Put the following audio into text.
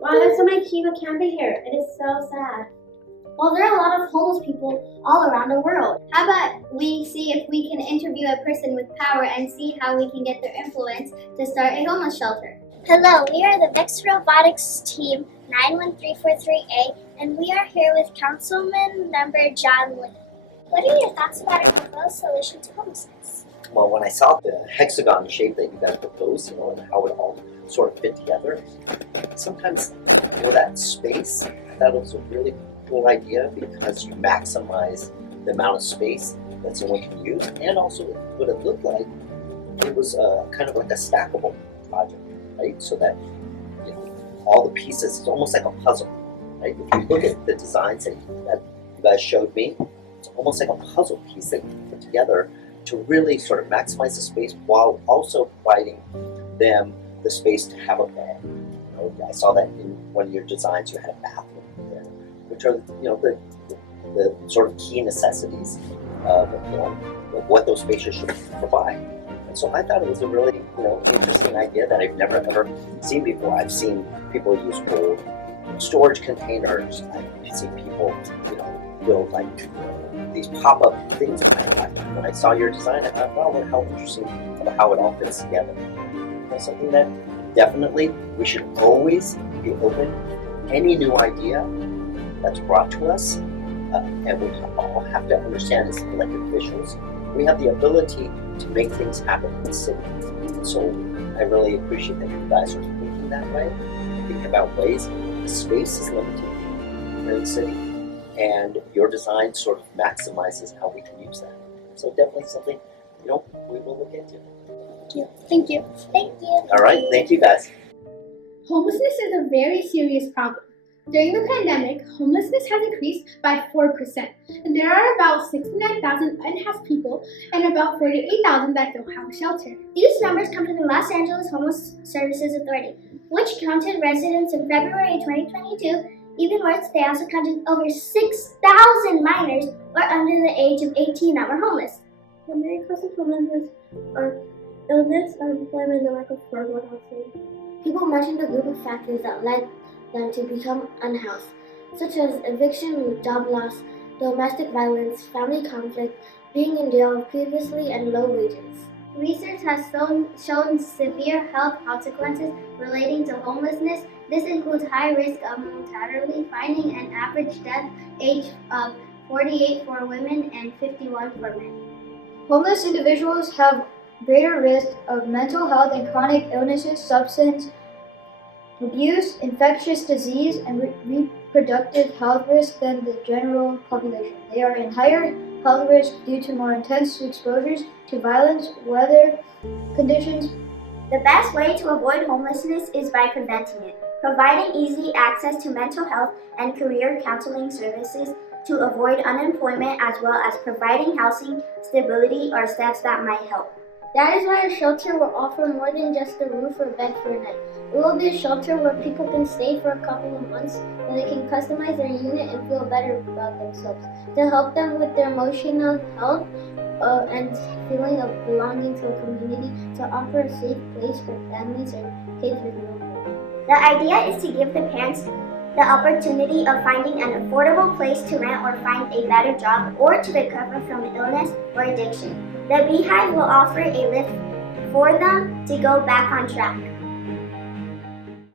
Wow, there's so many people camping here. It is so sad. Well, there are a lot of homeless people all around the world. How about we see if we can interview a person with power and see how we can get their influence to start a homeless shelter? Hello, we are the Mixed Robotics Team 91343A, and we are here with Councilman Member John Lee. What are your thoughts about our proposed solution to homelessness? Well, when I saw the hexagon shape that you guys proposed, and how it all sort of fit together, sometimes for that space, I thought it was a really cool idea because you maximize the amount of space that someone can use, and also what it looked like, it was kind of like a stackable project, right? So that all the pieces, it's almost like a puzzle, right? If you look at the designs that you guys showed me, it's almost like a puzzle piece that you put together to really sort of maximize the space while also providing them the space to have a bed. I saw that in one of your designs. You had a bathroom there, which are the sort of key necessities of what those spaces should provide. And so I thought it was a really interesting idea that I've never ever seen before. I've seen people use old storage containers. I've seen people build these pop-up things. When I saw your design, I thought, wow, how interesting about how it all fits together. That's something that definitely we should always be open to any new idea that's brought to us, and we all have to understand as elected officials, we have the ability to make things happen in the city. So I really appreciate that you guys are thinking that way, thinking about ways. The space is limited in the city, and your design sort of maximizes how we can use that. So definitely something we will look into. Thank you. Thank you. All right, thank you guys. Homelessness is a very serious problem. During the pandemic, homelessness has increased by 4%, and there are about 69,000 unhoused people and about 48,000 that don't have a shelter. These numbers come from the Los Angeles Homeless Services Authority, which counted residents in February 2022. Even worse, they also counted over 6,000 minors or under the age of 18 that were homeless. The main cause of homelessness are illness, unemployment, and lack of affordable housing. People mentioned a group of factors that led them to become unhoused, such as eviction, job loss, domestic violence, family conflict, being in jail previously, and low wages. Research has shown severe health consequences relating to homelessness. This includes high risk of mortality, finding an average death age of 48 for women and 51 for men. Homeless individuals have greater risk of mental health and chronic illnesses, substance abuse, infectious disease, and reproductive health risk than the general population. They are in higher health risk due to more intense exposures to violence, weather conditions. The best way to avoid homelessness is by preventing it, providing easy access to mental health and career counseling services to avoid unemployment, as well as providing housing stability or steps that might help. That is why a shelter will offer more than just a roof or bed for a night. It will be a shelter where people can stay for a couple of months, where they can customize their unit and feel better about themselves, to help them with their emotional health and feeling of belonging to a community, to offer a safe place for families and kids with no home. The idea is to give the parents the opportunity of finding an affordable place to rent or find a better job, or to recover from illness or addiction. The Beehive will offer a lift for them to go back on track.